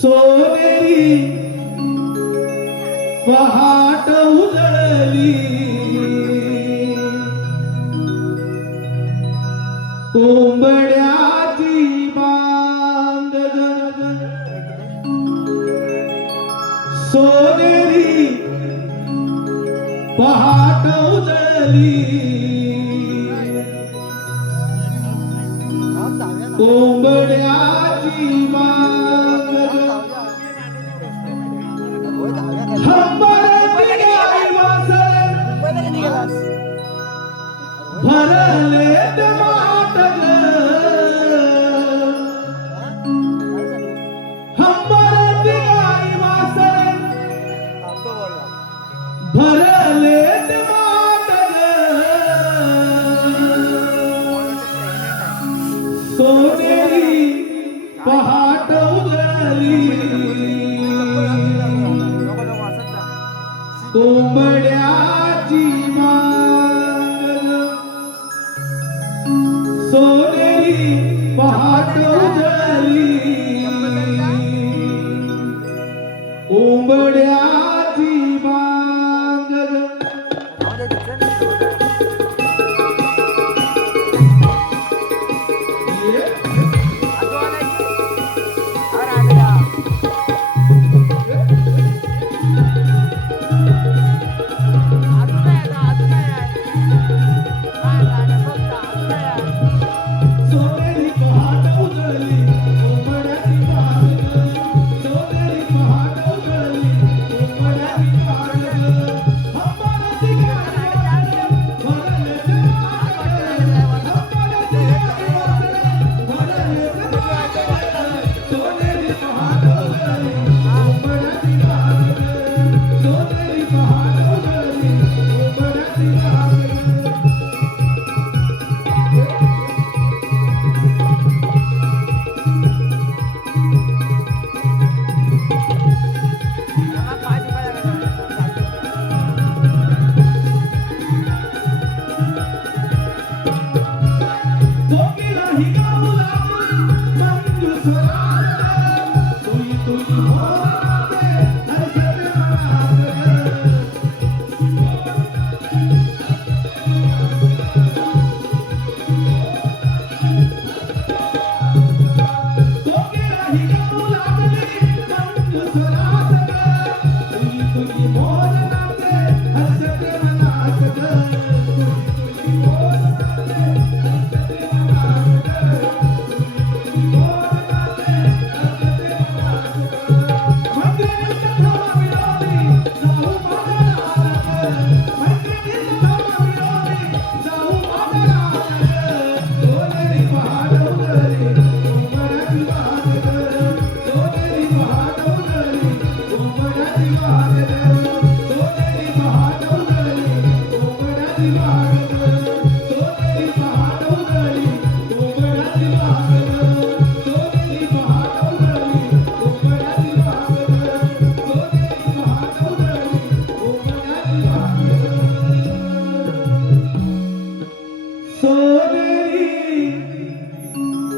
सोनेरी पहाट उजळली कोंबड्याची बांग सोनेरी पहाट उजळली कोंबड्याची बांग भरले टमाटर हंबरती गाई वासरे भरले टमाटर सोनेरी पहाट उजळली कोंबड्याची सोनेरी पहाट उजळली कोंबड्याची बांग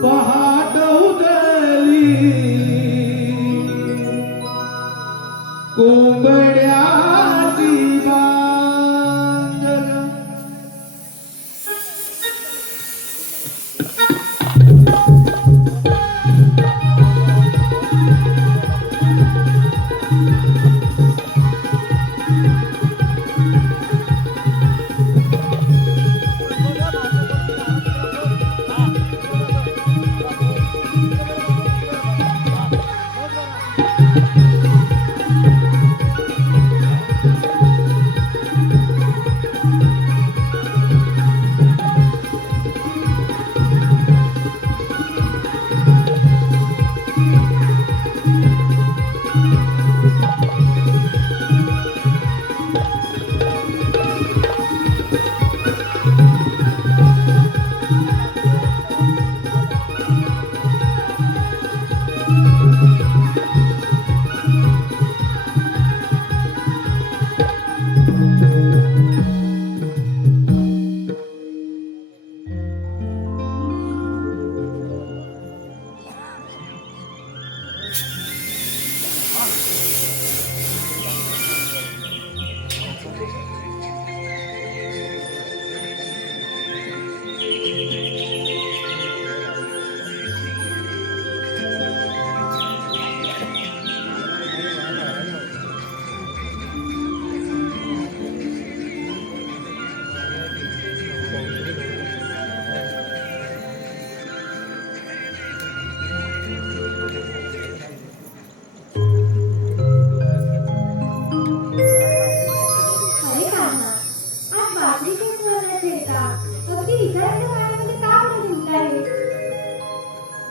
पहाट उजळली कोंबड्याची बांग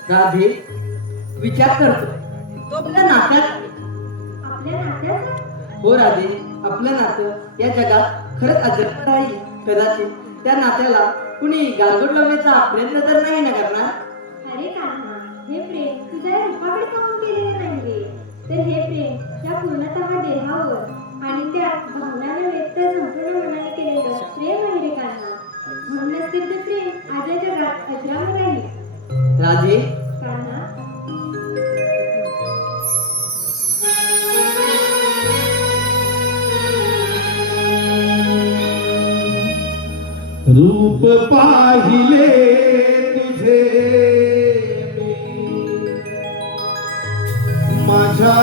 राधे, विचार करतो तो आपल्या नात्यात. आपल्या नात्याचं? हो राधे, आपलं नातं या जगात खरंच अजब राहील. कदाचित त्या नात्याला कुणी गालबोट लावण्याचा प्रयत्न तर नाही ना करणार. अरे कान्हा, हे प्रेम तुझ्या या रूपाकडे पाहून केलेलं नाहीये, तर हे प्रेम त्या पूर्णतः देहावर आणि त्या भावनांना व्यक्त संपूर्ण मनाने केलेलं प्रेम आहे रे कान्हा. म्हणूनच तर ते प्रेम आज या जगात अजरामर आहे. राधे, कान्हा, रूप पाहिले तुझे मी, माझ्या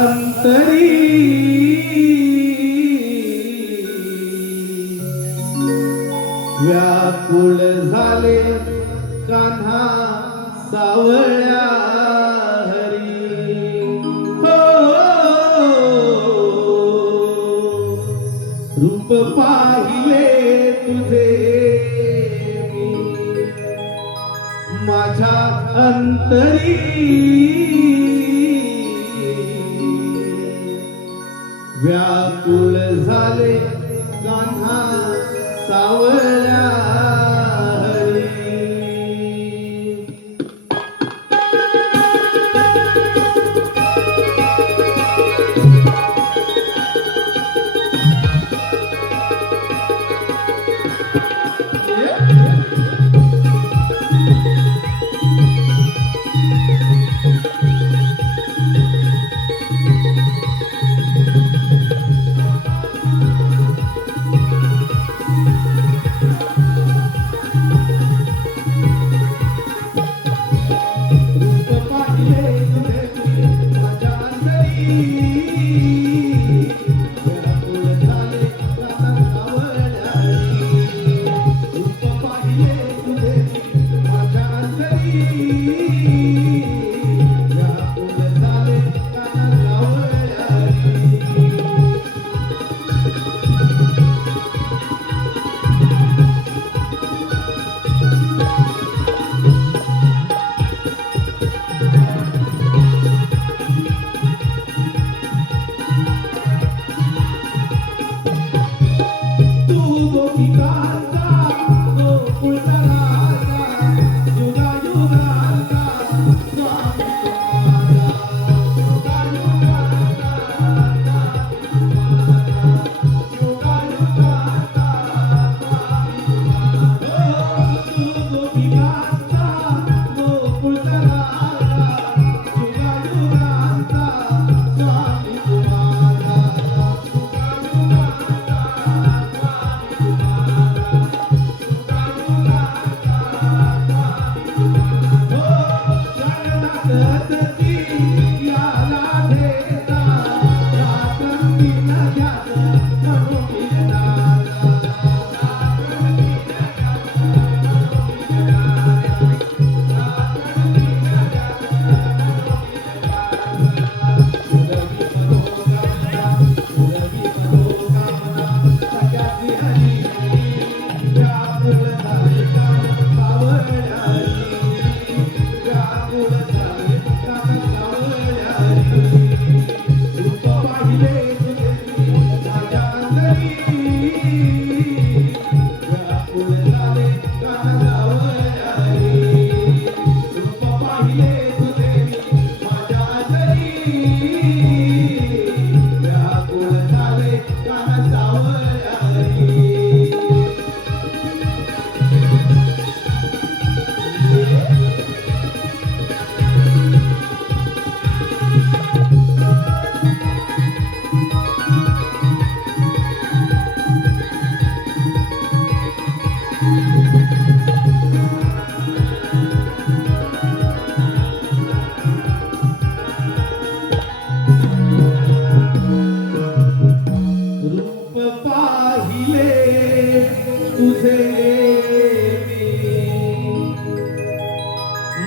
अंतरी व्याकुळ झाले कान्हा सावळ्या हरी. हो, रूप पाहिले तुझे मी, माझ्या अंतरी व्याकुळ झाले कान्हा सावळ्या हरी.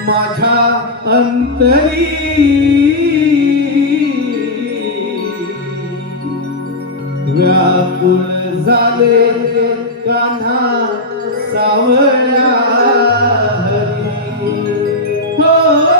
माझ्या अंतरी व्याकुळ झाले कान्हा सावळ्या हरी. हो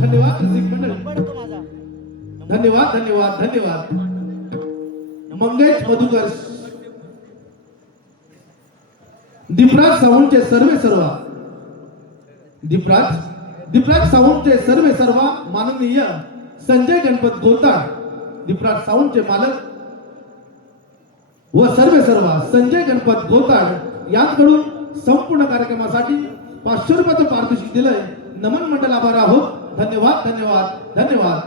धन्यवाद रसिक मंडळी. धन्यवाद धन्यवाद धन्यवाद. मंगेश मधुकर, दीपराज सावंतचे दीपराज सावंतचे सर्व माननीय संजय गणपत गोताड, दीपराज सावंतचे मालक व सर्व संजय गणपत गोताड यांकडून संपूर्ण कार्यक्रमासाठी 500 रुपयाचं पारितोषिक दिलंय. नमन मंडळ आभार आहोत. धन्यवाद धन्यवाद धन्यवाद.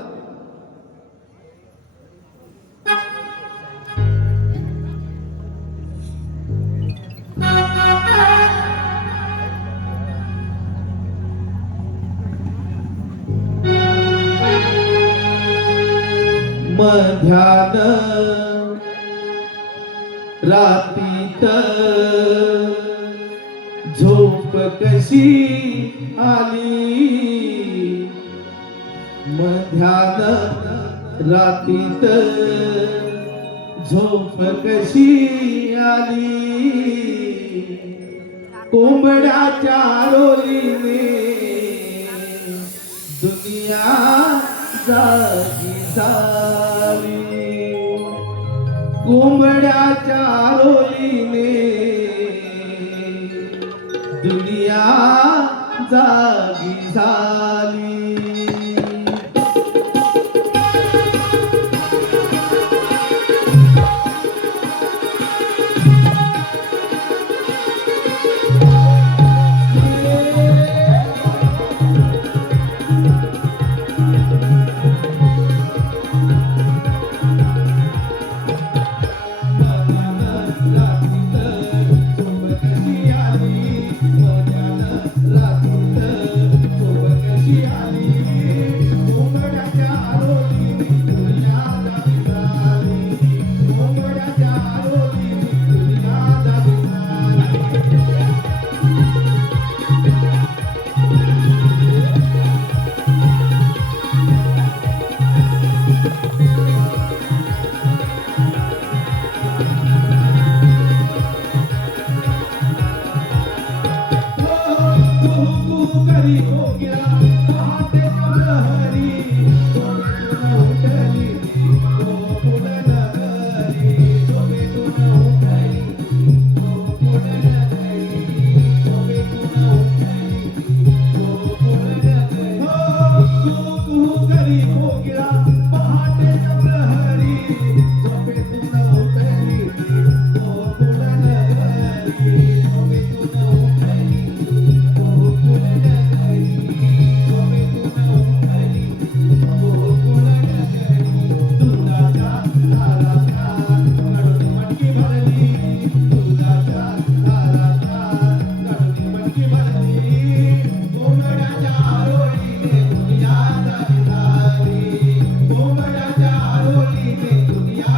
मध्यान रातीत झोप कशी आली, मध्यान रातीत झोप कशी आली, कोंबड्याच्या रोलीने दुनिया जागी झाली, कोंबड्याच्या रोलीने दुनिया जागी झाली. दुनिया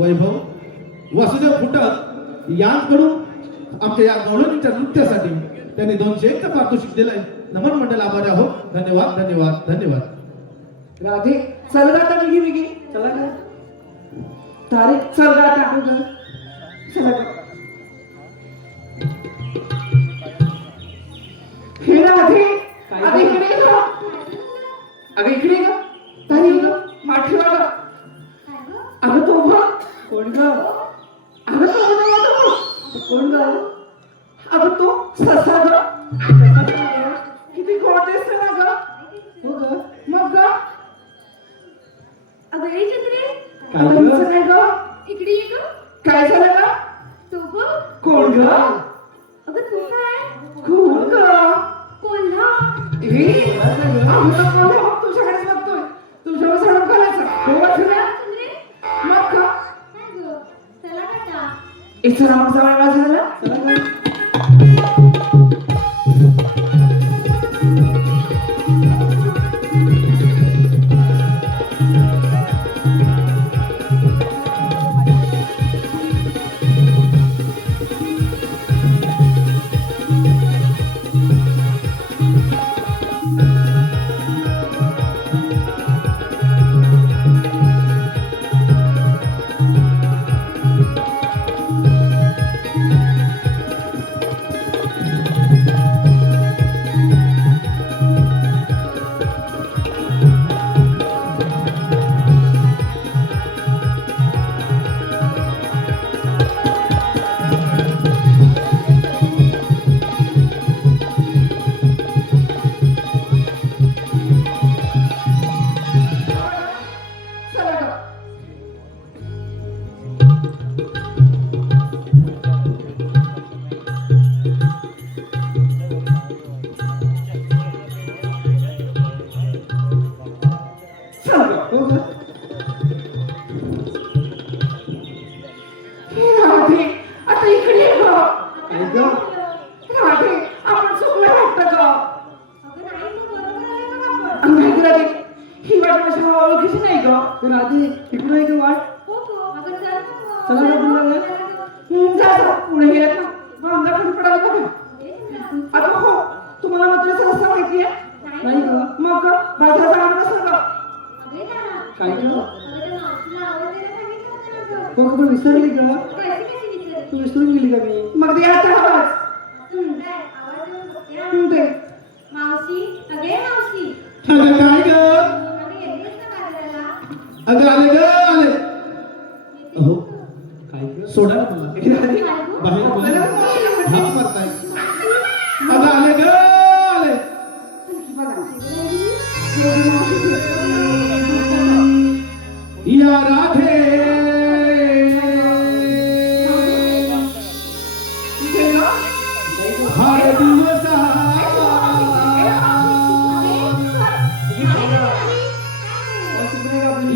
वैभव वासुदेव फुटक यांकडून आमच्या या गवळणीच्या नृत्यासाठी त्यांनी 201चं पारितोषिक दिलंय. नमन मंडळ आभारी आहोत. धन्यवाद धन्यवाद धन्यवाद. राधे चल गा आता निघी निघी चला गा तारीख चल गा आता अगं चला गा हे राधे अगं इकडे ये ग. अगं इकडे ये ग. तारी ग माठी वाला अगं तो बघ कोण ग अगं तो बघ कोण ग अगं तो ससा ग किती गोड दिसते ना ग हो ग मग ग अगं ए छत्रे काय ग इकडे ये ग. काय झालं ग तो बघ. कोण ग अगं तू काय कोण ग कोल्हा. हे आम्हाला कोल्हा मग तुझ्याकडेच बघतोय तुझ्यावर सडक घालायचं हो वाचल्या छत्रे मग का काय ग चला काका. इथं राम जवळ झाला चला ग. विसरली का तू विसरून गेली का मी मग ते आता आवाज मावशी अगे मावशी अगं काय ग अगं येतेस ना बाजाराला. अगं आले ग आले. हो काय ग सोडा ना मला बाहेर बोला. हात मारताय. अगं आले ग आले. या राधे हर दिवसा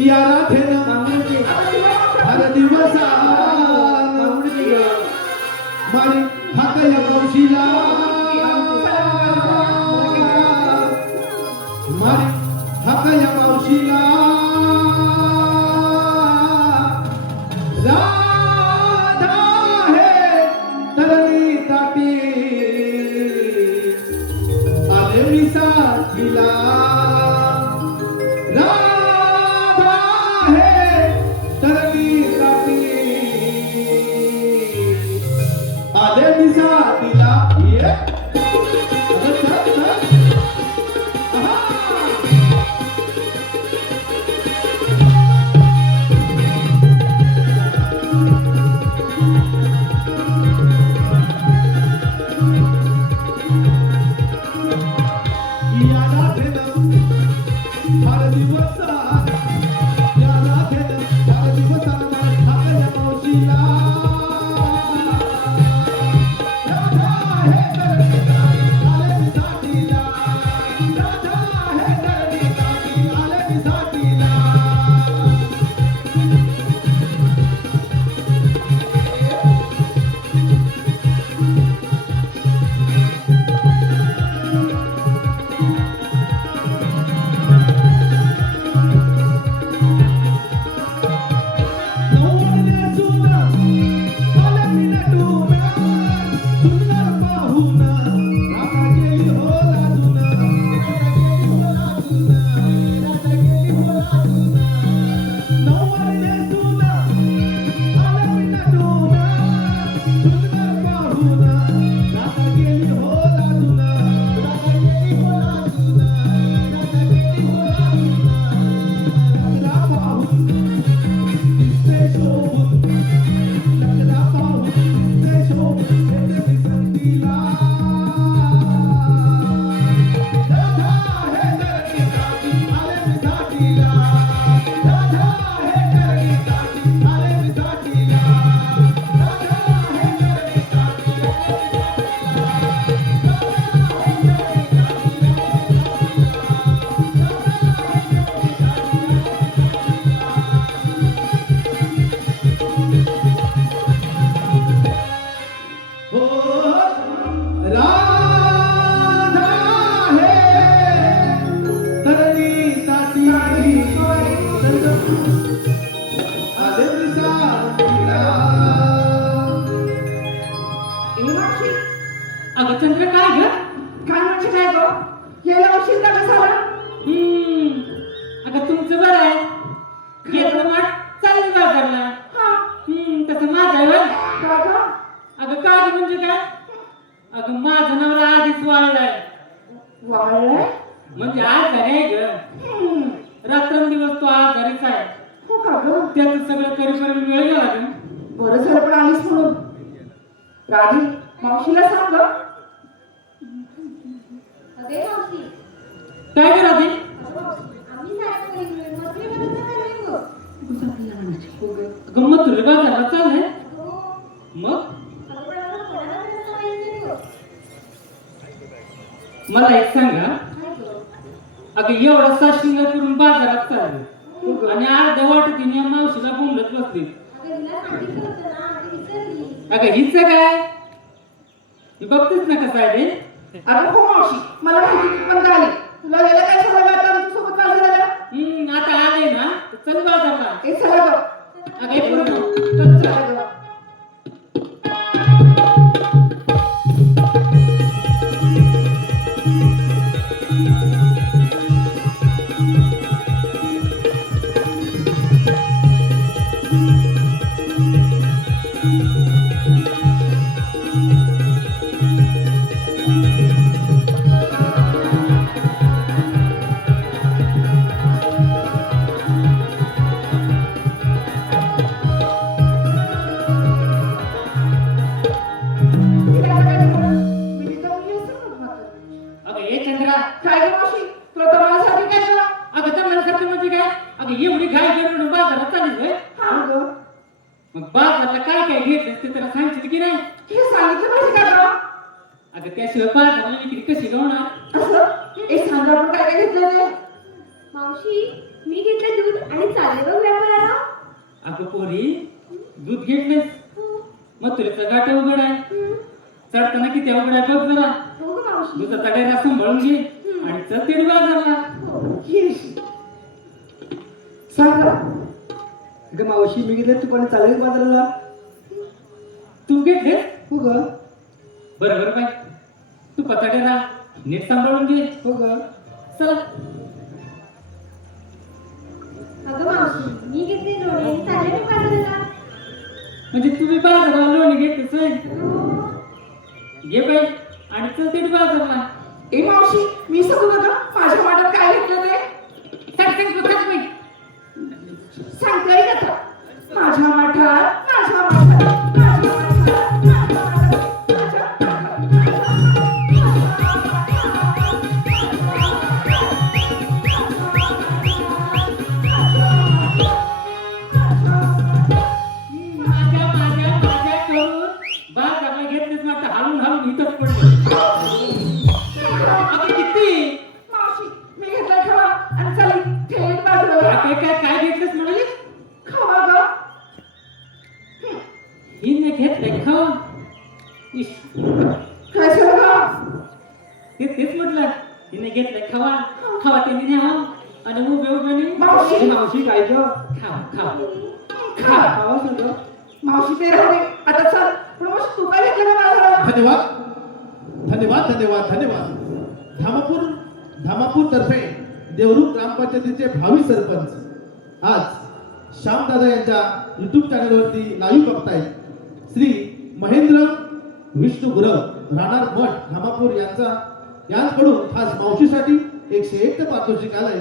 या राधेनं हर दिवसा मारी हात या मावशीला मारी हात या मावशीला राधा हे तरणी ताटी आले मी साथीला राधा हे तरणी ताटी आले मी साथीला ये अगं चल चल. आहा. Hey, अगं चंद्र काय ग? काय म्हणजे काय ग? यायला उशीर का झाला? अगं तुमचं बरं आहे. गेलं माठ चालली बाजारला. तसं माझं आहे होय. अगं काय म्हणजे काय? अगं माझं नवरा आधीच वाळलाय. वाळलाय म्हणजे आजारी आहे ग. रात्रंदिवस तो आजारीच आहे. हो का ग? त्याचं सगळं करीपर्यंत वेळ गेला ग. बरं झालं पण आलीस म्हणून. राधी मावशीला सांग ग. अगे मावशी, काय ग राधी? आम्ही सारखं वेगवेगळं मथुरे बनवता चाललोय गं. गंमत तुला बाजारला चाललंय. हो. मग अगं पण आम्हाला कोणाला तरी सवय नाही गं. मला एक सांगा. काय गं? अगं एवढा साशिंगा करून बाजारात चालले आणि अर्ध्या वाटतीने या मावशीला बोंबलत बसली. अगं हिला सांगितलं होतं ना, ती विसरली. अगं हिच काय? ही बघतेच ना कसं आहे ते. अगं हो मावशी, मला माहिती पण झाली. तुला गेलं काय सगळं आता सोबत बाजाराला? आता आले ना तर चल बाजारला. हे चला गं. अगं हे पूर्ण चल चला गं. अगं हे चंद्रा काय ग मावशी? तुला तर मला साठी काय झालं? अगं तर मला साठी म्हणजे काय? अगं एवढी घाई करून बाजारात चाललीस होय? मग बाजारला काय काय घेतलंस ते त्याला सांगितलं की नाही? हे सांगितलं पाहिजे का गं? अगं त्याशिवाय बाजाराला विक्री कशी होणार? असं एक सांगा आपण काय काय घेतलं ते? मावशी, मी घेतलं दूध आणि चालले बघ व्यापाराला. अगं पोरी दूध घेतलंस? मग तुला गाठा उघड आहे. चढताना किती अवघड आहे बघ जरा. हो गं मावशी. दुधाचा डेरा सांभाळून घे आणि चल तिकडे बाजारला. सांग ग मावशी, मी घेतलं तू पण चालेल बाजाराला. तू घेतले? हो ग. बरं बरं बाई तू पताडे राहा नीट सांभाळून घे. हो ग. चला. अगं मावशी, मी घेतली लोणी आणि चालले मी बाजाराला. म्हणजे तुम्ही बाजाराला लोणी घेतलीस होय? घे बाई आणि चल तिकडे बाजारला. ए मावशी मी सांगू नका माझ्या वाट्यात काय घेतलं ते? सांग बाई. सांगता येईल आता. माझ्या माठात माझ्या माठात माझ्या बाजारला घेतलीस ना हलून हलून इथंच पडलं. किती मावशी मी घेतलाय खवा आणि चल थेट बाजाराला. काय घेतलंस म्हणाली? खवा ग. हिने घेतलंय खवा. काय झालं? तेच म्हटलं हिने घेतलंय खवा. खवा त्यांनी न्यावा आणि उभे उभे मावशी मावशी काय ग? खावा सगळं. मावशी ते राहू दे आता चल. पण मावशी तू काय घेतलं का बाजाराला? धन्यवाद धन्यवाद धन्यवाद धन्यवाद. धामापूर तर्फे देवरुख ग्रामपंचायतीचे भावी सरपंच आज श्यामदादा यांच्या युट्यूब चॅनलवरती लाईव्ह बघतायत. श्री महेंद्र विष्णू गुरव राहणार मठ धामापूर यांच्याकडून खास मावशीसाठी 101 पारितोषिक आलंय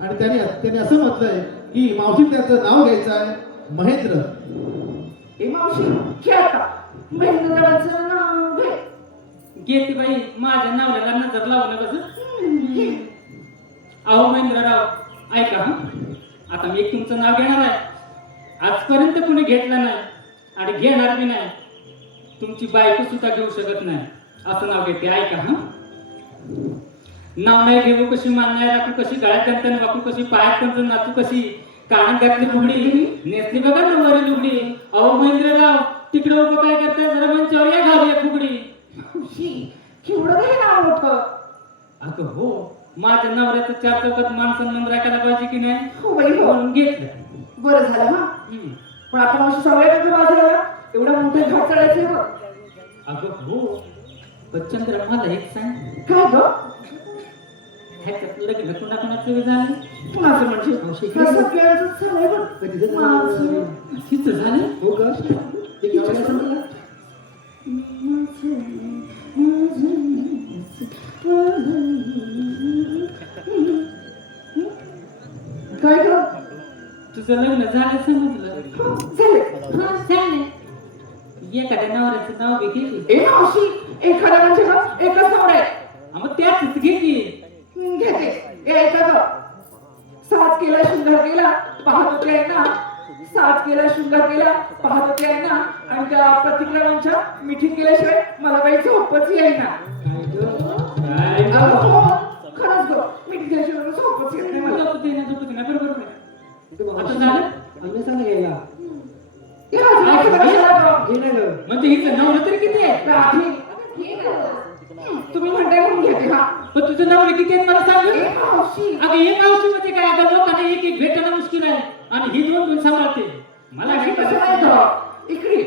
आणि त्यांनी असं म्हटलंय की मावशी त्याचं नाव घ्यायचं आहे महेंद्र. ए मावशी खेळता महेंद्ररावांचं नाव घे. घेते बाई माझ्या नावाला नजर लावू नका. अहो महेंद्रराव ऐका हा. आता मी एक तुमचं नाव घेणार आहे. आजपर्यंत कुणी घेतलं नाही आणि घेणार बी नाही. तुमची बायको सुद्धा घेऊ शकत नाही असं नाव घेते. ऐका हा. नाव नाही घेऊ कशी मान नाही राखू कशी गळ्यात घालताना वाकू कशी पायात पण नाचू कशी कानात घातली फुगडी नेसली बघा ना वरी लुगडी. अहो महेंद्रराव तिकडे उभं काय करताय जरा मंचावर या घालूया फुगडी. केवढं हे नाव मोठं. अगं हो माझ्या नवऱ्याचं 4 चौकात मान सन्मान राखायला पाहिजे की नाही? हो बाई हो. म्हणून घेतलं. बरं झालं हा. पण आता मावशी सवय का बाजूला एवढा मोठा घाट चढायचं बघ. अगं हो चंद्र मला एक सांग, काय ग ह्याच्यात लग्न कोणाकोणाचं झालं? कुणाचं म्हणजे का सगळ्यांचंच झालंय बघ. माझं. हिचं झालं? हो का काय ग तुझं लग्न झालं समजलं. झाले हा चालेल. एखाद्या नवऱ्याचं नाव बी घेतली. ए मावशी एखाद्या म्हणजे का एकच नवरा आहे. मग त्याच घेतली. घेते ए ऐका ग साथ केला शृंगार केला पाहत होते आहे ना साथ केला शृंगार केला पाहत होते आहे ना आणि त्या प्रतिक्रमांच्या मिठीत केल्याशिवाय मला काही झोपच येईना. काय ग? अगं हो, खरंच ग मिठीत केल्याशिवाय मला झोपच येत नाही मला. झोपत नाही, झोपत नाही. बरोबर नाही. आता झालं? ए, राजू, एखादं कशाला ग? म्हणजे हिचं नवरं तरी किती आहे? राधी, तुम्ही म्हणताय म्हणून घेते हा. पण तुझं नवरं किती आहे मला सांग. ए मावशी अगं हे मावशी म्हणजे काय? अगं लोकांना एक एक भेटणं मुश्किल आहे आणि ही दोन दोन सांभाळते. मला अशी हे कसं करायचं नाही नाही. ग? इकडे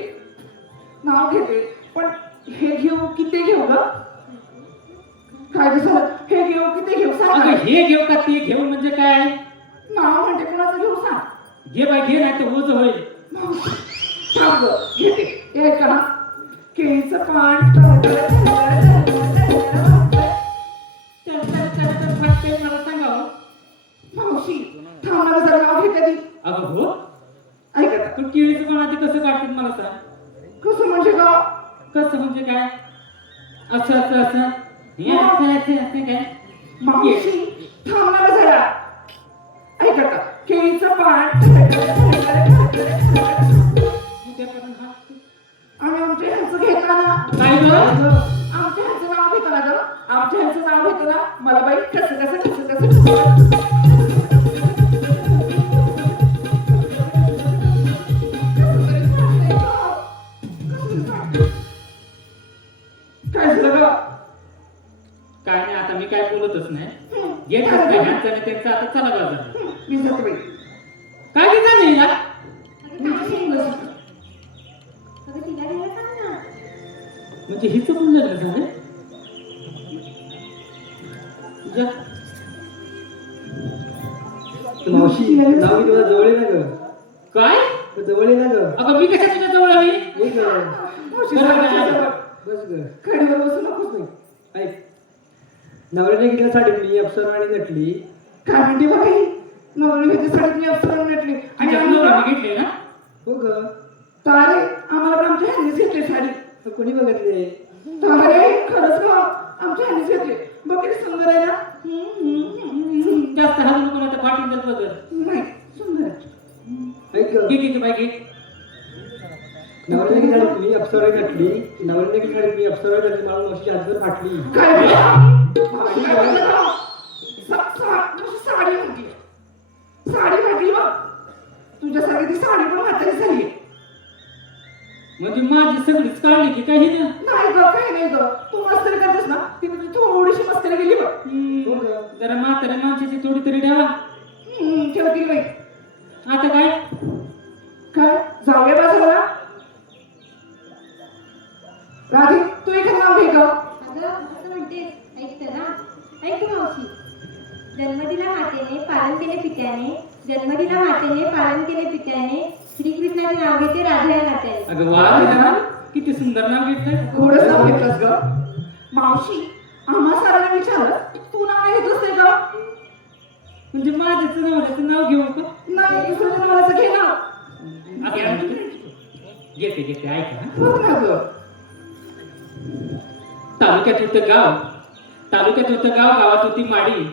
नाव घेते पण हे घेऊ की ते घेऊ ग? काय कसं हे घेऊ की ते घेऊ सांग अगं ना. हे घेऊ का ते घेऊ म्हणजे काय? नाव म्हणजे कोणाचं घेऊ सांग. घे बाय घे नाही तर ओझ होईल. थांब ग घेते हे का केळीचं पान मला सांगावं. मावशी थांब ना जरा नाव घेते ती. अगं हो, ऐका तू केळीचं पण आधी कसं काढतात मला सांग. कसं म्हणजे ग कसं म्हणजे काय? असं असं असं हे असं असं असं काय? मावशी थांब ना जरा ऐका का केळीचं पान आणि आमच्या ह्यांचं घेताना काय ग? आमच्या ह्यांचं नाव घेताना ग आमच्या ह्यांचं नाव घेताना मला बाई कसं कसं कसं कसं काय झालं ग काय नाही, आता मी काय बोलतच नाही. घेत ह्यांचं आणि त्यांचं आता चला बाजार. मी जाते बाई काय घेता नाही ना? अगं तिला घ्यायला सांग ना. म्हणजे हिचं पण लग्न झालं? जा. मावशी नाव मी तुला जवळ आहे ना ग काय? जवळ आहे ना ग अगं मी कशा तुझ्या जवळ आली? ये ग मावशी बरं, बरं, जरा बरं. बस ग खडीवर बसू नकोस नाही ऐक नवऱ्याने घेतल्या साडी मी अप्सरवाणी नटली काय म्हणते बघा ही नवरी घेते साडीत मी अप्सरा नटली आणि तुझ्या आम्ही नवऱ्याने घेतली ना? हो ग तारे आम्हाला पण आमच्या ह्यांनीच घेतली साडी तर कोणी बघितले तारे खरंच का आमच्या ह्यांनीच घेतली बघ किती सुंदर आहे ना जास्त हलू नको नाही तर पाठवून देत बघ. नाही सुंदर आहे. ऐक ग घे घे घे बाई घे. नवऱ्याने घेतल्या साडीत मी अप्सरवाणी नटली नवऱ्याने घेतल्या साडीत मी अप्सरवाणी नटली मला मावशी आजवर फाटली काय मावशी, काय म्हणलं का? नुसती साडी होती साडी घातली बघ तुझ्यासारखी ती साडी पण म्हातारी झाली म्हणजे माझी सगळीच काढली की काही ना. नाही ग काही नाही ग तू मस्करी करतेस ना तिने तुझी थोडीशी मस्करी केली बघ हो ग जरा म्हाताऱ्या माणसाची थोडी तरी द्यावा. ठेवतील बाई आता काय? काय जाऊया बाजाराला राधी तू एखादं नाव घे ग अगं असं म्हणते ऐकतं ना. ऐक मावशी. जन्मदिला मातेने पालन केले पित्याने, जन्मदिला मातेने पालन केले पित्याने, श्रीकृष्णाचे नाव घेते राधा या नात्याने. अगं वा ना, किती सुंदर नाव घेतलंय. घोडच नाव घेतलंस ग मावशी आम्हा सारांना विचारलं तू नाव नाही घेतलंस नाही ग म्हणजे माझ्याच नवऱ्याचं नाव घेऊ का? नाही दुसऱ्या नावाचं घे ना असं म्हणते. घेते घेते ऐक ना. बघ ना ग तालुक्यात होतं गाव, तालुक्यात होतं गाव, गावात होती माडी.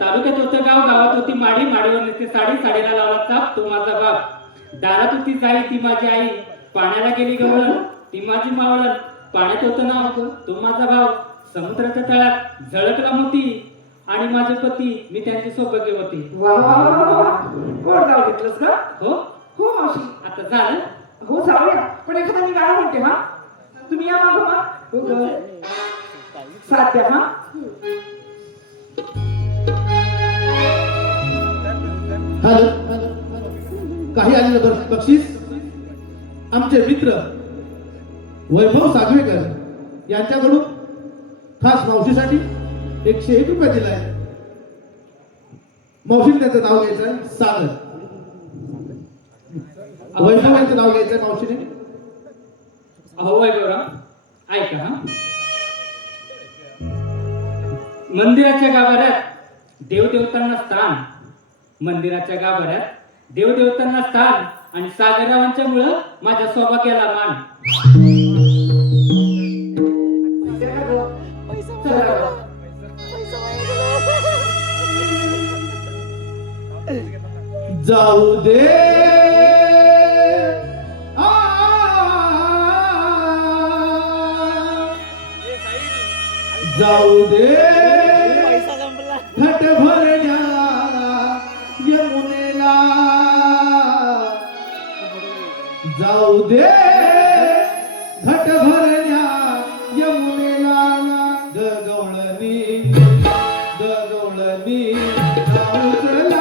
तालुक्यात होतं गाव, गावात होती माडी. माडीवर नसते साडी, साडीला लावला चाप तो माझा बाप. दारात होती जाई ती माझी आई, पाण्याला गेली गवळण ती माझी मावळण. पाण्यात होतं नाव तो माझा भाव, समुद्राच्या तळात झळकला मोती आणि माझे पती मी त्यांची सौभाग्य होती. वा वा वा वा वा. गोड नाव घेतलंस का हो हो मावशी आता झालं. हो जाऊया पण एखादा मी गाणं म्हणते हा तुम्ही या मागोमा हो ग साथ द्या हा काही आलेलं बक्षीस आमचे मित्र वैभव सागवेकर यांच्याकडून खास मावशीसाठी 101 रुपये दिलाय. मावशीने त्याचं नाव घ्यायचंय सागर. वैभव यांचं नाव घ्यायचंय मावशीने. अहो वैभवराव ऐका हा. मंदिराच्या गाभाऱ्यात देवदेवतांना स्थान, मंदिराच्या गाभाऱ्यात देवदेवतांना स्थान आणि सागररावांच्या मुळे माझ्या सौभाग्याला मान. जाऊ दे आ, जाऊ दे घट भरण्या यमुनेला, जाऊ दे घट भरण्या यमुनेला. गगवळणी गगवळणी जाऊचला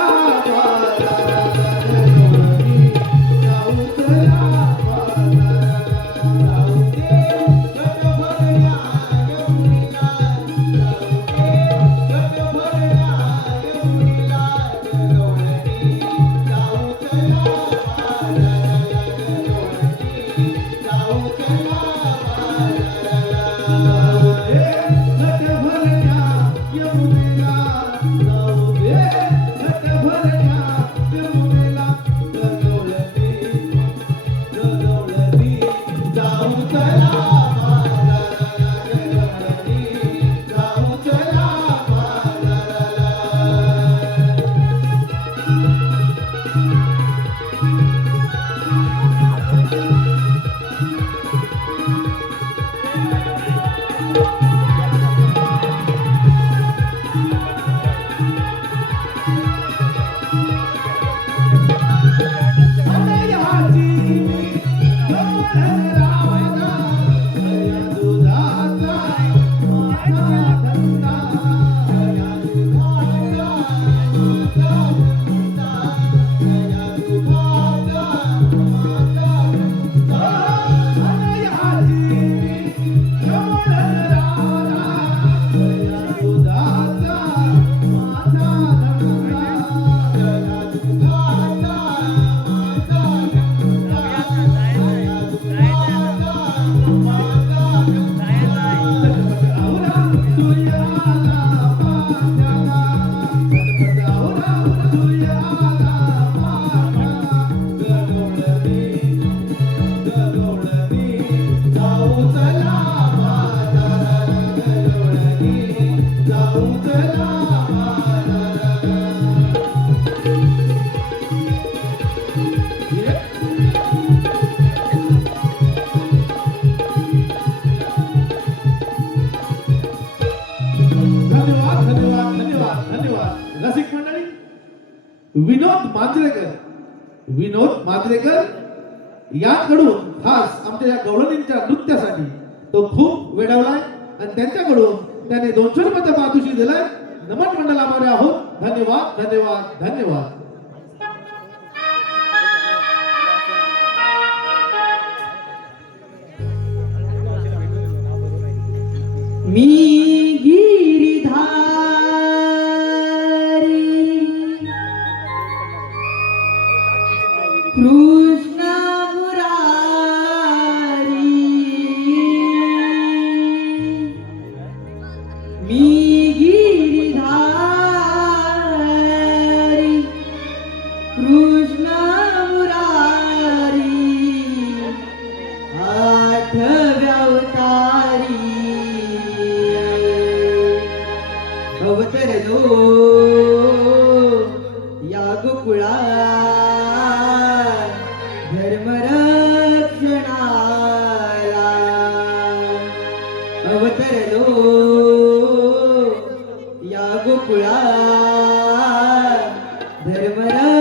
विनोद मांजरेकर याकडून खास आमच्या या गवळणींच्या नृत्यासाठी तो खूप वेडावलाय आणि त्यांच्याकडून त्याने 200 रुपयाचा पारितोषिक दिलाय. नमन मंडळामध्ये आहोत. धन्यवाद धन्यवाद धन्यवाद. मी गिरिधारी कृष्ण मुरारी, मी गिरिधारी कृष्ण मुरारी, आठव्या अवतारी अवतरलो या गोकुळात धर्मरक्षणाला, अवतरलो या गोकुळात धर्मरक्षणाला.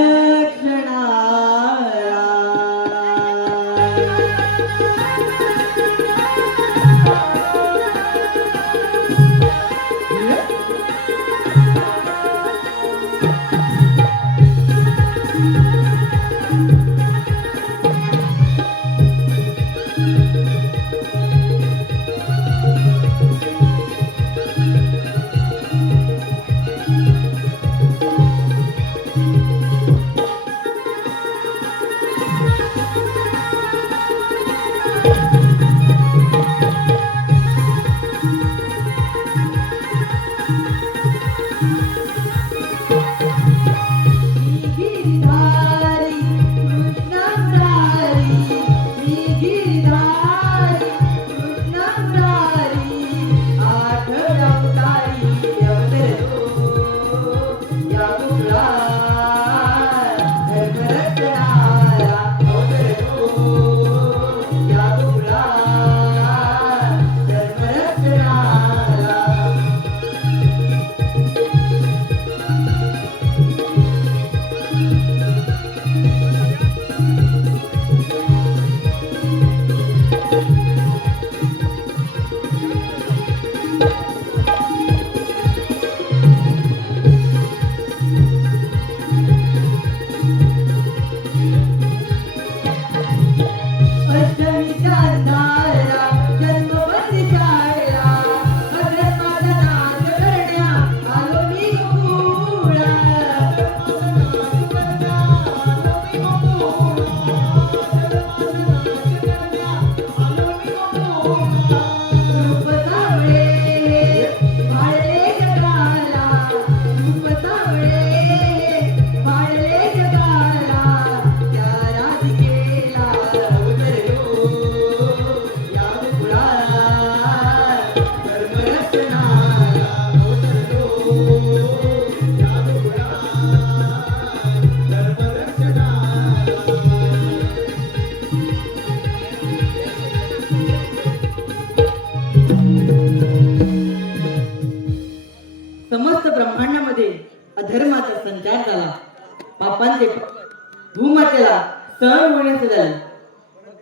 त्याला सहन होण्याचे झाले.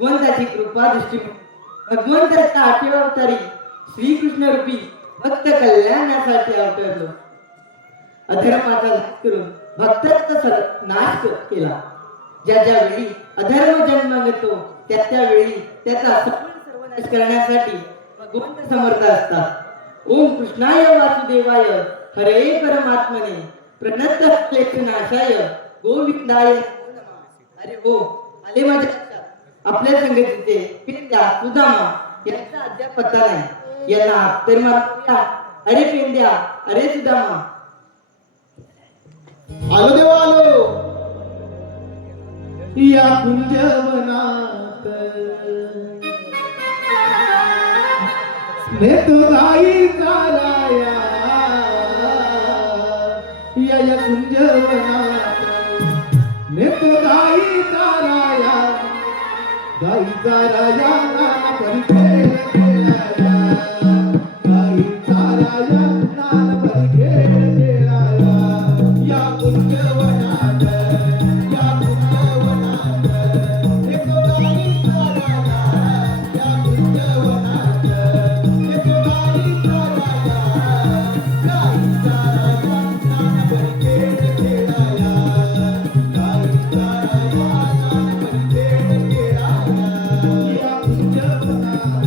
भगवंताची कृपा दृष्टी भगवंताच्या आठव्या अवतारी श्रीकृष्ण रूपी भक्त कल्याणासाठी अवतरलो. अधर्माचा नाश करून भक्ताचा नाश केला. ज्या वेळी अधर्म जन्म घेतो त्या वेळी त्याचा सर्वनाश करण्यासाठी भगवंत समर्थ असतात. ओम कृष्णाय वासुदेवाय हरे परमात्मने प्रणतक्लेशनाशाय गोविंदाय नमो नमः. अरे हो, आले माझ्या लक्षात. आपल्या संगतीचे पिंड्या सुदामा यांचा अद्याप पत्ता नाही. यांना तर मारूया. अरे पिंड्या, अरे सुदामा. आलो देवा आलो या कुंजवनात नेतो गाई चाराया या कुंजवनात नेतो गाई चाराया गाई चाराया नाना परिखेळ खेळाया गाई चाराया नाना परिखेळ खेळाया या कुंजवनात या कुंजवनात नेतो गाई चाराया या कुंजवनात नेतो गाई चाराया गाई चाराया नाना परिखेळ खेळाया गाई चाराया नाना परिखेळ खेळाया या कुंजवनात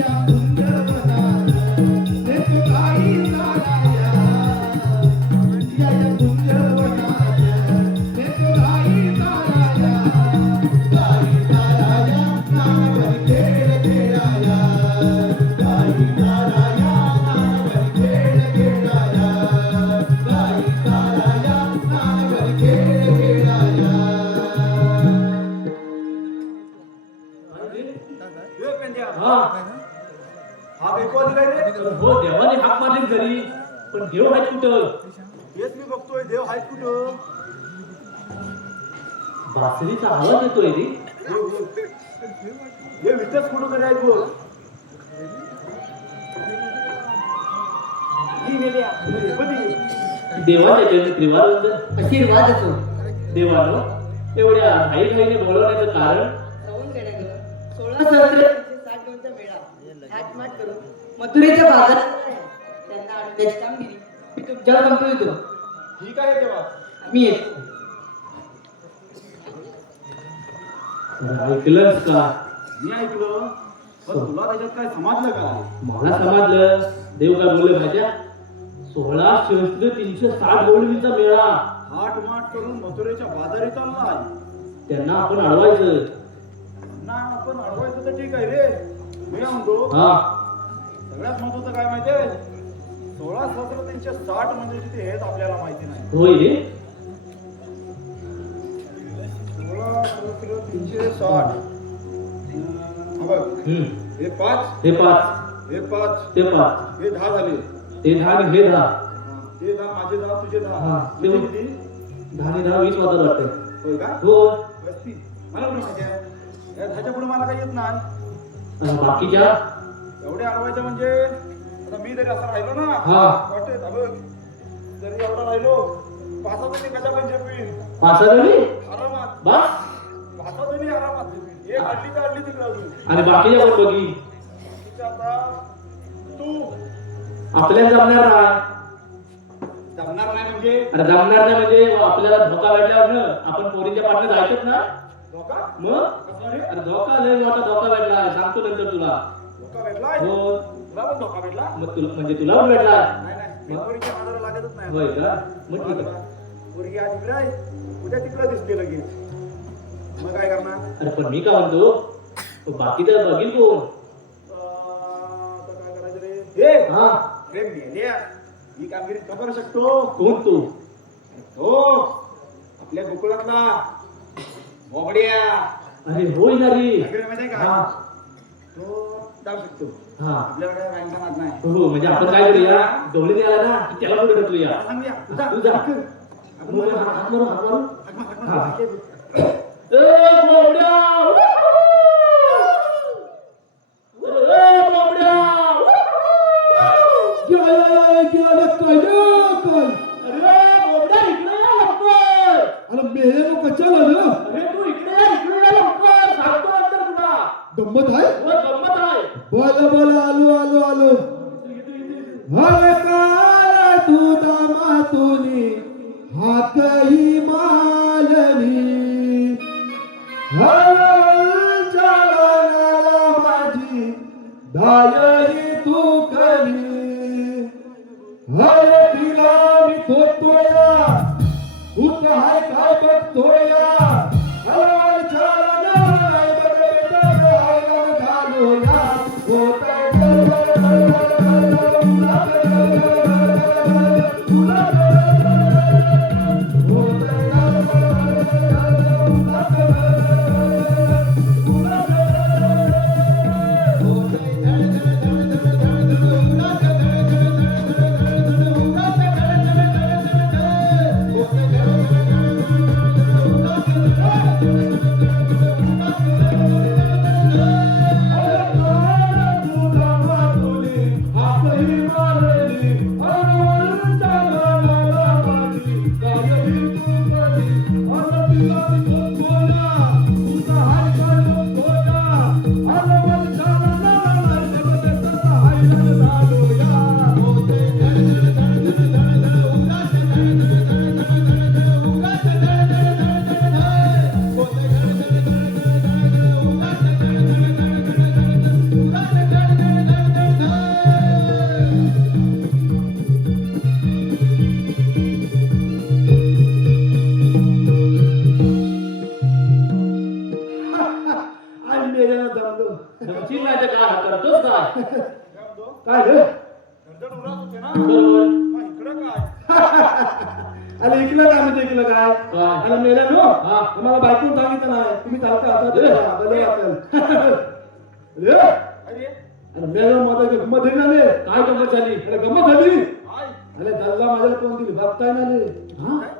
या कुंजवनात नेतो गाई चाराया या कुंजवनात नेतो गाई चाराया गाई चाराया नाना परिखेळ खेळाया गाई चाराया नाना परिखेळ खेळाया गाई चाराया नाना परिखेळ खेळाया. हा बेकवाली काय रे? हो देवाने हाक मारली घरी, पण देव आहेत कुठं? हेच मी बघतोय, देव आहेत कुठं? बासरीचा आवाज येतोय रे. हे विठ्ठलच कुठं तरी आहेत बघ. ही गेली आ. कधी? देवाच्या चरणी त्रिवार वंदन. आशीर्वाद असो. देवानं एवढ्या घाईघाईने बोलवण्याचं कारण? श्रावण गड्यानं 16 मेळा हाटमाट करून मथुरेच्या बाजारात त्यांना आणण्याची कामगिरी मी तुमच्यावर संपवितो. ही काय आहे तेव्हा? मी येतो. ऐकलंस का? मी ऐकलं, पण तुला त्याच्यात काय समजलं का? मला समजलं. देव काय बोलले माहिती आहे? 16 सहस्त्र 360 गोळींचा मेळा. हाट माट करून मथुरेच्या बाजारी चाललाय. त्यांना आपण अडवायचं. ना आपण अडवायचं तर ठीक आहे रे. मी काय म्हणतो, हा, सगळ्यात महत्वाचं काय माहितीये? 16,360 म्हणजे किती हेच आपल्याला माहिती नाही. होय रे. 16,360. बघ, हम्म. हे 5, हे 5, हे 5, ते 5, हे 10 झाले. ते 10 आणि हे 10. ते 10 माझे 10 तुझे 10. हा, ते म्हणजे बघ. किती? 10 आणि 10 20 होतात वाटतं. होय का? हो. 35. मला पण माहिती आहे. या 10च्या पुढे मला काही येत नाही. आणि बाकीच्या? एवढे अडवायचे म्हणजे आता मी जरी असं राहिलो ना, हा. वाटते बघ, जरी एवढा राहिलो, 5 जणी कशा पण झेपीन 5 जणी? आरामात. बस. 5 जणी आरामात झेपीन. एक अडली तर अडली तिकडे अजून. आणि बाकीच्या कोण बघी? तिच्या आता तू आपल्याला जमणार नाही. जमणार नाही म्हणजे अरे जमणार नाही म्हणजे आपल्याला धोका भेटल्यावर ना आपण पोरीच्या पाठीत जायचंच ना. धोका मग कसला रे? अरे धोका लय मोठा धोका भेटला. सांगतो नंतर तुला. धोका भेटलाय? हो. तुला पण धोका भेटला? मग तुला म्हणजे तुला पण भेटला. नाही नाही, पोरीच्या आधारा लागतच नाही. होय का? मग ठीक आहे. पोरगी आज इकडे आहे, उद्या तिकडे दिसते लगेच. मग काय करणार? अरे पण मी काय म्हणतो, तो बाकीचं बघील कोण? आता काय करायचं रे? हे हा, प्रेम मेल्या. ही कामगिरी का करू शकतो? कोण तू? हो, आपल्या गोकुळातला मोगड्या. अरे होय ना रे. कामगिरी माहिती आहे हा. का? तो जाऊ शकतो. हा. आपल्याला काय व्यायाम नाद नाही. हो म्हणजे आपण काय करूया, डोळे द्यायला ना की त्याला पुढे ढकलूया. सांगूया. जा. तू जा. आपण मग हात मारू, हात मारू. हा. हाक मार. ए बोबड्या! ए बोबड्या! काय अरे बोबड्या इकडे ये लवकर. अरे मेरे को कच्चा झालं. अरे बोला आलो आलो आलो हर काळ तुझा मातुनी हाकही मालनी हर चलनाला माझी दायही तू कली हर तिला मी थोतोया तू हाय काय बघतोया हर चलनाला घालूया दमशील नाही तर काय करतोस काय काय रे गर्दन उरात होते ना बरोबर मग इकडं काय अरे इकडं काय म्हणजे इकडं काय काय? अरे मेल्या नो हा. तुम्हाला बायकून सांगितलं नाही तुम्ही चालता आता ए. बदल वाटेल रे अरे अरे मेल्या माझा गंमत झाली ना रे काय गंमत झाली अरे गंमत झाली काय अरे दल्ला माझ्याला कोण दिली बघताय ना रे हा काय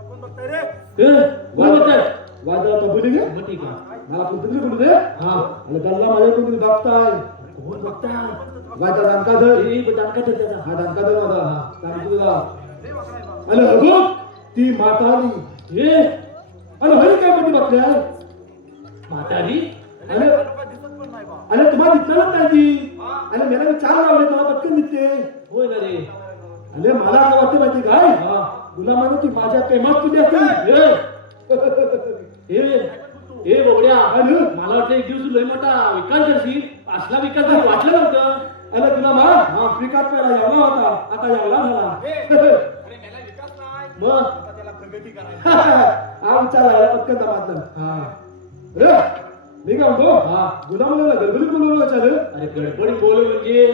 कोण बघताय रे कोण बघताय वाजला तर बोली गे मग ठीक आहे मला कुठली बोलू दे हा अरे दल्ला माझ्याला कोण दिली बघताय कोण बघताय वाजता दानका धर दानका धर त्याचा हा दानका धर माझा सांग तुला अरे अगो ती माता आली हे अरे हरी काय मध्ये बघल्या म्हातारी अरे लोक दिसत पण नाही बा अरे तुम्हाला दिसणारच नाही ती अरे मेला मी चार लावले मला पटकन दिसते होय ना रे अरे मला काय वाटते माहिती काय हा गुलामाने ती माझ्या प्रेमात तुझी असेल हे बोबड्या अरे. मला वाटलं एक दिवस लय मोठा विकास करशील असला विकास झाला वाटलं नव्हतं अरे तुला मा आफ्रिकात पहिला एवढा होता आता एवढा झाला अरे मेला विकास नाही मग आता त्याला प्रगती करायची हा विचार आला पटकन दमातलं हा अरे मी काय म्हणतो हा. गुलामाला गडबडीत बोलवलं विचार अरे गडबडीत बोलू म्हणजे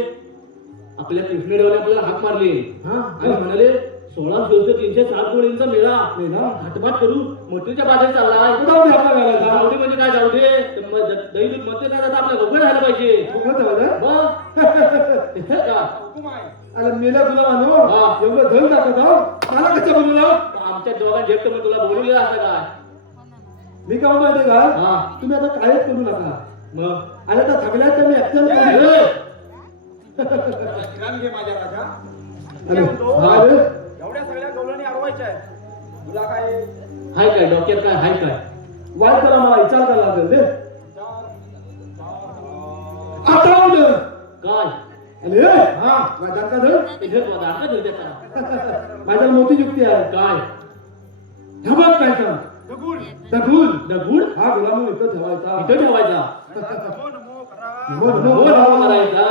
आपल्या कृष्णदेवाने आपल्याला हाक मारली हा. आणि म्हणाले 16 दिवस 307 कोळींचा मेळा मेळा? घाटमाट करू मोठीच्या बाजारात चाललाय जाऊ दे आपला घालायला जाऊ दे म्हणजे काय जाऊ दे तर मग दही दूध मध्ये नाही जाता आपल्या गोगळ राहायला पाहिजे मोकळं ठेवायचं मग तिथं का? हुकूम आहे अरे मेला गुलामानो हा. एवढं धन दाखवत आहो मला कसं बोलवलं आमच्या दोघांना झेप तर तुला बोलवलं असं काय मी काय म्हणतो का हा तुम्ही आता कायच करू नका मग आणि आता थकल्यात तर मी ऍक्शन ए, विश्रांती घे माझ्या राजा अरे हा. अरे एवढ्या सगळ्या गवळणी अडवायच्या आहेत तुला काय हाय काय डोक्यात काय हाय काय वाईट करा मला विचार करायला लागेल रे आठवलं काय अरे हा माझ्या का धर इथे तो दाखल ठेव त्याचा. माझ्या मोठी युक्ती आहे काय धबक काय का दगुड दगुल दगुड हा गुलाम इथं ठेवायचा इथं ठेवायचा नमो नमो करा नमो हो नमो नमो करायचा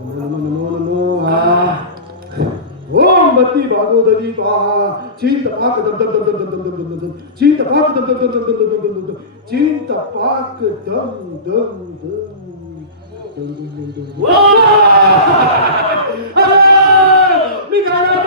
नमो नमो नमो हा ओम बत्ती भागोदरी स्वाहा चिंत पाक दम दम दम दम दम दम दम दम चिंत पाक दम दम दम दम दम दम दम दम चिंत पाक दम दम दम मी गाणं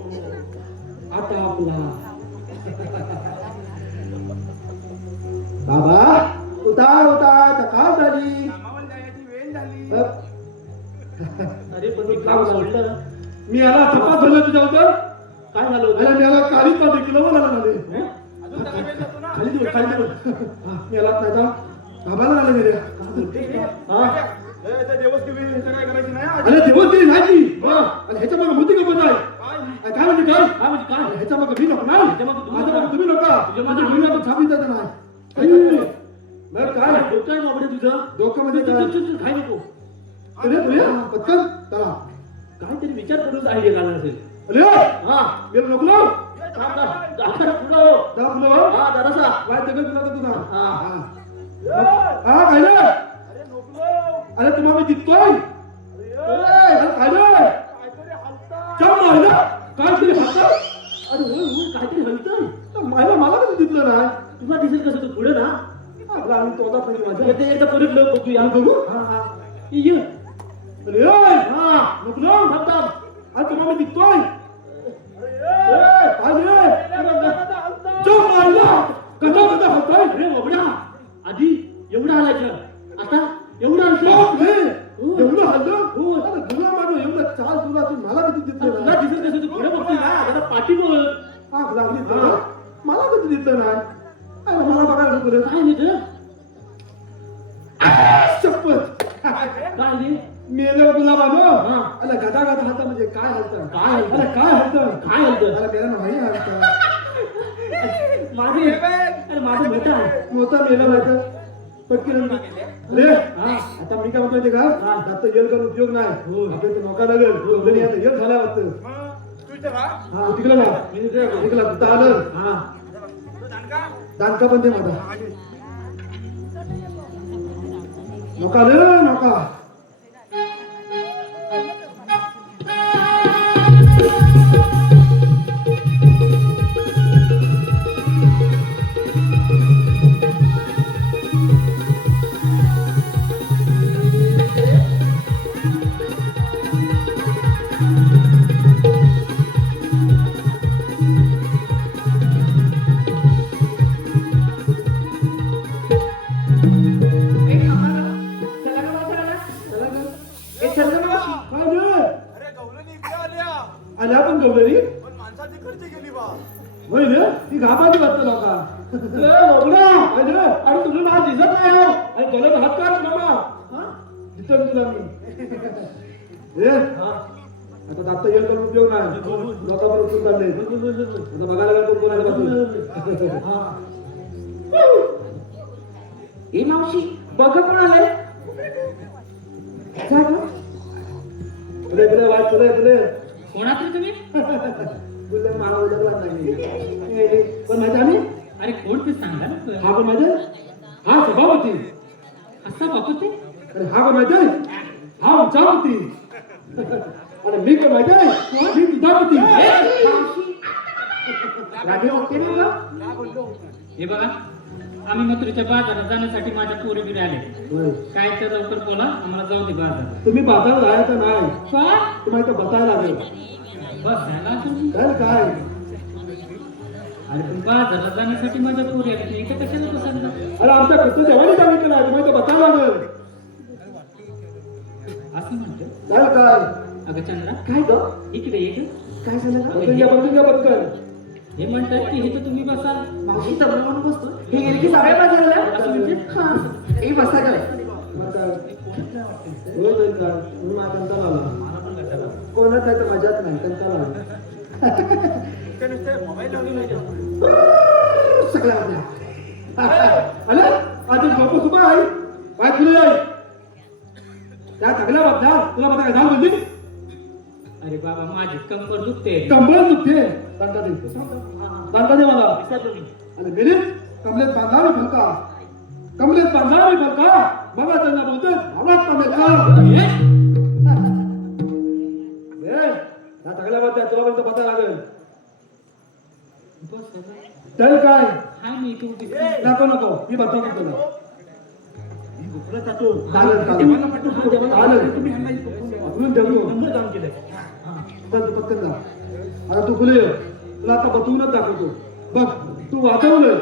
आता आपला बाबा उतार उतार थकाव झाली कामावर जायची वेळ झाली अरे पण मी काम सोडलं मी याला तपास झालं तुझ्या होतं काय झालं होतं? आणि मला काळी पाठी किलो मला झाले अजून खाली ठेव, खाली ठेव. हा, मेलात नाही तर घाबायला आले मेले. हा. देवच तुम्ही काय करायची नाही अरे देवच केली नाही ती. हा. आणि ह्याच्या मागे मोठी गंमत आहे. काय म्हणजे काय? ह्याच्या मागे मी नको नाही. माझ्या मागे तुम्ही नका. माझ्या मुलीला पण छापी देत नाही. बरं काय? डोकं आहे बाबडे तुझं डोक्यामध्ये काय? खाय नको अरे तुझ्या पटकन चला. काहीतरी विचार करूनच आयडिया काढणार असेल अरे हा गेलो नको ना. थांब, थांब. दादा, पुढं हो. जा फुलं. हा दादासा वाय दगड तुला तर तुझा. हा. हा काय रे? अरे नको अरे तुम्हाला मी दिसतोय. अरे काय रे? चल मायला काय तरी हातात. अरे होय होय काहीतरी हलतंय मला कधी दिसलं नाही. तुला दिसेल कसं तू पुढे ना आपला आणि तोता पण माझा. एकदा परत लोक बघू या बघू हा हा. ये अरे हा नको ना. थांब थांब. अरे तुम्हाला मी दिसतोय. काय रे? चल मायला कसा कसा होतोय. अरे बाबड्या आधी एवढं हलायचं आता एवढं हलतंय एवढं हल्लं हो. अरे तुला माझं एवढं चाल तुला असून मला कधी दिसलं तुला नाही. दिसेल कसं तू पुढे बघतोय ना आता पाठी बघ आग लागली तर मला कधी दिसलं नाही. अरे मला बघायला नको रे. काय नाही तर शपथ काय रे मेलं गुलाबानो. हा. अरे गदा गदा हात म्हणजे काय हलतं. काय हलतं? अरे काय हलतं. काय हलतं? अरे मेला नाही हलतं. माझे अरे माझं मोठं आहे मोठा मेला व्हायचं पटकन रे. आता मी काय म्हणतोय ते का आता येल करून उपयोग नाही. आपल्या ते नौका लागेल आता येल झाला वाटतं. तू इथे राहा. हा तिकडे ना तिकडे तिथं आलं. हा दानका पण दे माझा. नौका रे नौका. काय रे? अरे गवलनी इकडे आल्या आल्या पण गवळी पण माणसाची खर्च गेली बा. होय रे. ती घाबाची वाटतं नौका. काय रे? अरे तुझं नाव दिसत नाही हो अरे गलत हात काढ मामा. दिसतं तुला मी. रे आता दात येल करून उपयोग नाही. लोकांवर उचलून चालले. आता बघायला काय कोण आलं पासून. ए मावशी बघा कोण आलंय काय गं? पुढे पुढे वाट पुढे पुढे. कोणात रे तुम्ही तुला मला उडवला नाही. पण माहिती आम्ही अरे कोण ते सांगा ना हा पण माहिती हा सभापती. असा बापू ते अरे हा पण माहिती हा उंचापती. आणि मी पण माहिती मी दुधापती. राधे ओके ना गं? हे बघा आम्ही मथुरेच्या बाजारात जाण्यासाठी माझ्या पोरी बिरे आले होय. काय तर लवकर बोला आम्हाला जाऊ दे बाजारात तुम्ही बाजारात राहायचं नाही. का तुम्हाला इथं बसायला लागेल. बस झाला तुम्ही काय काय अरे पण बाजारात जाण्यासाठी माझ्या पोरी आले इथे कशाला बसायला अरे आमच्या कृष्ण देवाने सांगितलं नाही. तुम्हाला इथं बसायला लागेल. असं म्हणतो काय काय अगं चंद्रा काय गं? इकडे ये काय झालं गं? बसून घ्या पटकन. हे म्हणतात की हे तर तुम्ही बसाल मावशी तबला म्हणून बसतो हे गेले की सगळे बाजाराला असं म्हणजे हा ए बसा गं मग काय? होय जाईल का? म्हणून मला कंटाळा आला. कोणाच आहे तर मजाच नाही कंटाळा आला. ते नुसते मोबाईल लावले सगळ्या अरे आज झोप सुद्धा आहे काय तुला जाईल त्या सगळ्या बघणार तुला बघा काय झालं म्हणजे अरे बाबा माझी कंबर दुखते कंबळ दुखते. दंडा दे मला. आणि मिनिट कमलेत बांधावी फलका कमलेत बांधावी फलका बघा त्यांना बोलते आवाज कमेल का. त्या सगळ्या बघत्या तुला पण पता लागेल. चल काय हाय मी तू उभी नको नको मी बघतो की तुला चालेल चालेल तुम्ही ह्यांना इथं बघून द्या. उचलून ठेवतो. नंबर काम केलंय चल तू पटकन जा. आता तू खुले तुला आता बसवूनच दाखवतो. बघ तू वाचवलंय.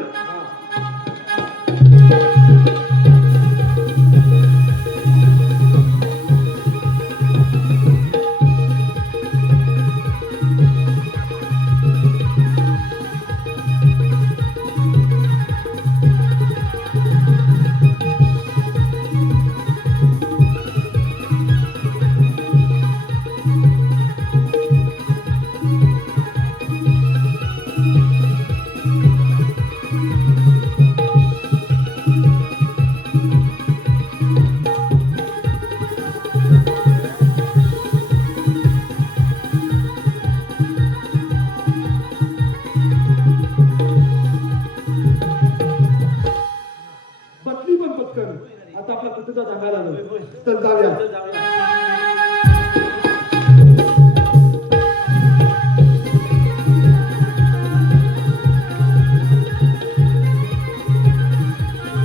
तुमचा दंगा झालोय तर जाऊया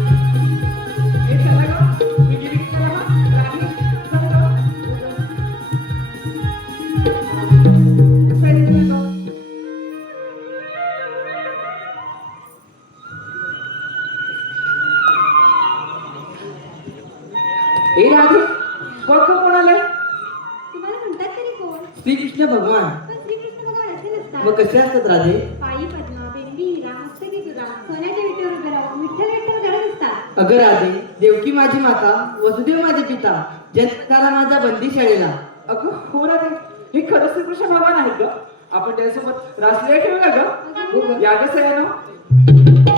हे चला गं, मी गेली की चला गं. राणी, चला गं. चला गं. ए राधे बघ गं कोण आलंय तुम्हाला म्हणतात तरी कोण? श्रीकृष्ण भगवान. पण श्रीकृष्ण भगवान असे नसतात. मग कसे असतात राधे? पायी पद्मा, बेंबी हिरा, मस्तकी तुरा, सोन्याच्या विटेवर उभे राहून विठ्ठल विठ्ठल करत असतात. अगं राधे, देवकी माझी माता, वसुदेव माझे पिता, जन्मताला माझा बंदी शाळेला. अगं हो राधे हे खरंच श्रीकृष्ण भगवान आहेत ग आपण त्यासोबत रासलीला ठेवूया ग या ग सयानो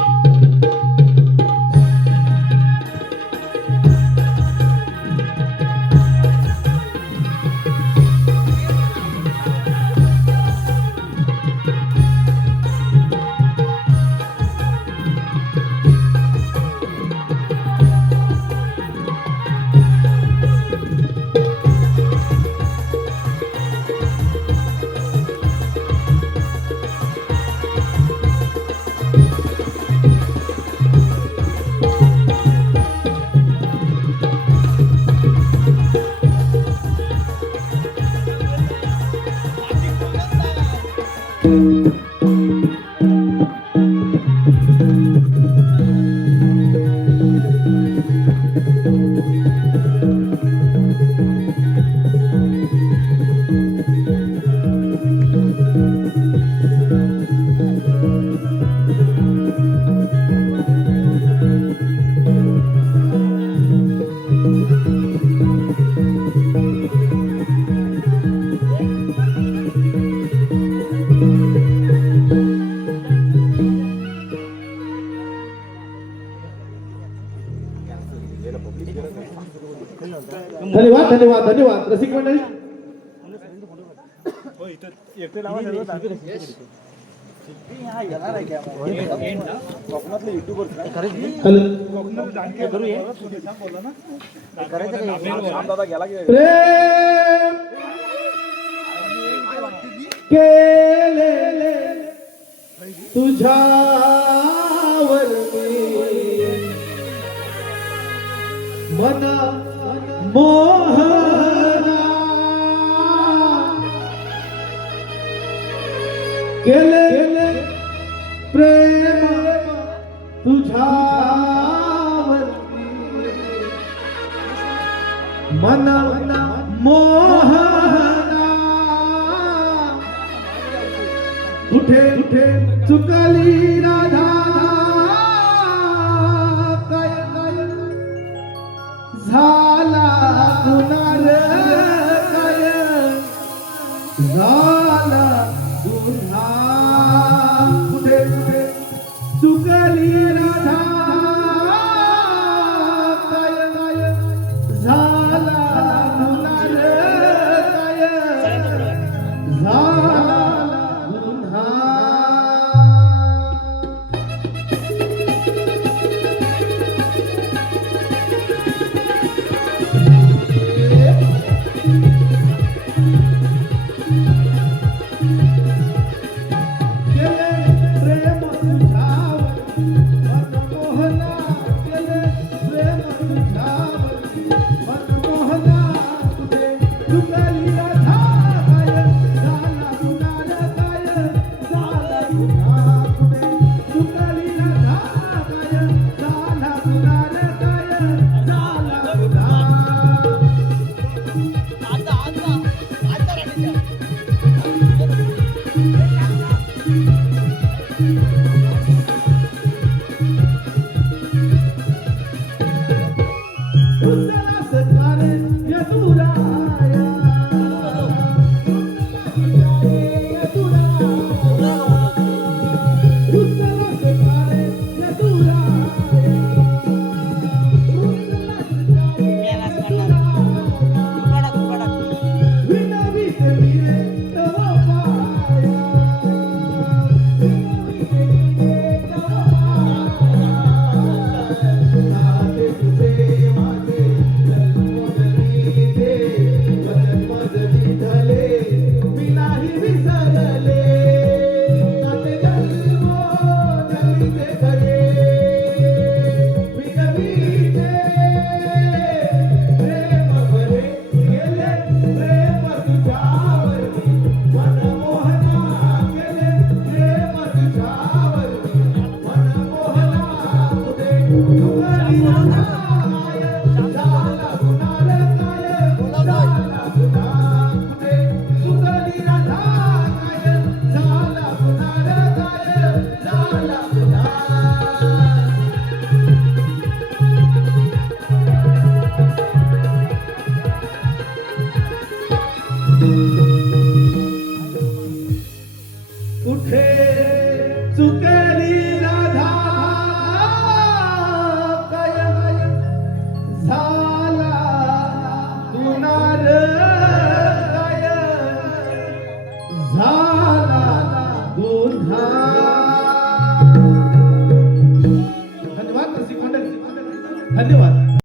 धन्यवाद धन्यवाद धन्यवाद रसिक मंडळी. प्रेम केलेले तुझ्यावर मी मन मोहना केले प्रेम तुझ्यावर मन मोहना कुठे कुठे चुकली राधा काय काय झाला गुन्हा रे काय झाला गुन्हा कुठे कुठे चुकली राधा काय काय झाला गुन्हा रे काय झाला गुन्हा. प्रेम तुझ्यावर हे चुकली राधा काय झाला गुन्हार